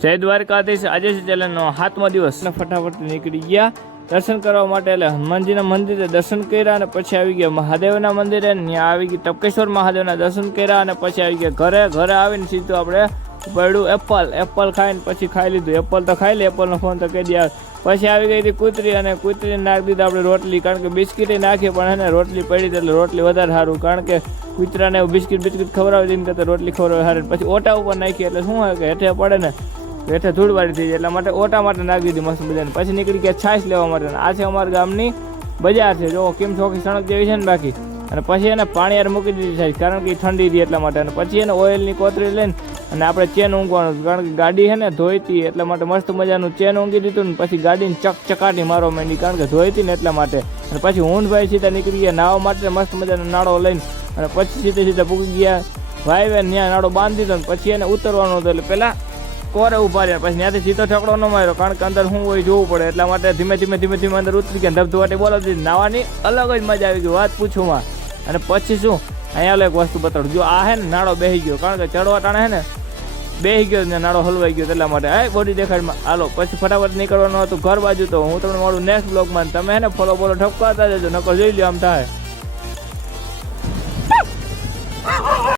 જય દ્વારકાધીશ। આજે છે ચેલેન્જનો 7મો દિવસ અને ફટાફટ નીકળી ગયા દર્શન કરવા માટે। એટલે હનુમાનજીના મંદિરે દર્શન કર્યા અને પછી આવી ગયા મહાદેવના મંદિરે, ત્યાં આવી ગઈ ટપકેશ્વર મહાદેવના દર્શન કર્યા અને પછી આવી ગયા ઘરે આવીને સીધું આપણે પડ્યું એપલ ખાઈને પછી ખાઈ લીધું। એપલ તો ખાઈ લે, એપલનો ફોન તો કહી દે। પછી આવી ગઈ હતી કૂતરી અને કૂતરીને નાખી દીધા આપણે રોટલી, કારણ કે બિસ્કીટ નાખીએ પણ એને રોટલી પડી એટલે રોટલી વધારે સારું, કારણ કે કૂતરાને બિસ્કીટ ખવડાવી દઈને કરતાં રોટલી ખવડાવે સારી। પછી ઓટા ઉપર નાખીએ એટલે શું હોય કે હેઠે પડે ને, હેઠે ધૂળવાળી થઈ જાય, એટલા માટે ઓટા માટે નાખી દીધી મસ્ત મજાને। પછી નીકળી ગયા છાશ લેવા માટે। આ છે અમારા ગામની બજાર છે, જો કેમ ચોખ્ખી સણક જેવી છે ને બાકી। અને પછી એને પાણી યાર મૂકી દીધી છાશ, કારણ કે ઠંડી રહી એટલા માટે। અને પછી એને ઓઇલની કોથળી લઈને અને આપણે ચેન ઊંઘવાનું, કારણ કે ગાડી છે ને ધોઈતી એટલા માટે મસ્ત મજાનું ચેન ઊંઘી દીધું ને પછી ગાડીને ચકાટી મારવા માંડી, કારણ કે ધોઈતી ને એટલા માટે। અને પછી ઊંધભાઈ સીધા નીકળી ગયા નાહવા માટે મસ્ત મજાનો નાળો લઈને, અને પછી સીધા પૂગી ગયા ભાઈ ત્યાં નાળો બાંધી દીધો ને પછી એને ઉતરવાનું હતું, એટલે પહેલાં કોરે ઉભા રહ્યા, પછી ત્યાંથી સીધો ઠકડો ન માર્યો, કારણ કે અંદર શું હોય જોવું પડે, એટલા માટે ધીમે અંદર ઉતરી ગયા, ધબધબાટી બોલાવી દીધી। નાવાની અલગ જ મજા આવી ગઈ, વાત પૂછું। અને પછી શું અહીંયા એક વસ્તુ બતાડું, જો આ હે ને નાળો બેસી ગયો, કારણ કે ચડવા ટાણે હે ને બેસી ગયો ને નાળો હલવાઈ ગયો, એટલા માટે આ બોડી દેખાડમાં હાલો પછી ફટાફટ નીકળવાનું હતું ઘર બાજુ। તો હું તમને મળું નેક્સ્ટ બ્લોગમાં, તમે હે ને ફોલો ઠપકાતા જજો, નકર જોઈ લો આમ થાય।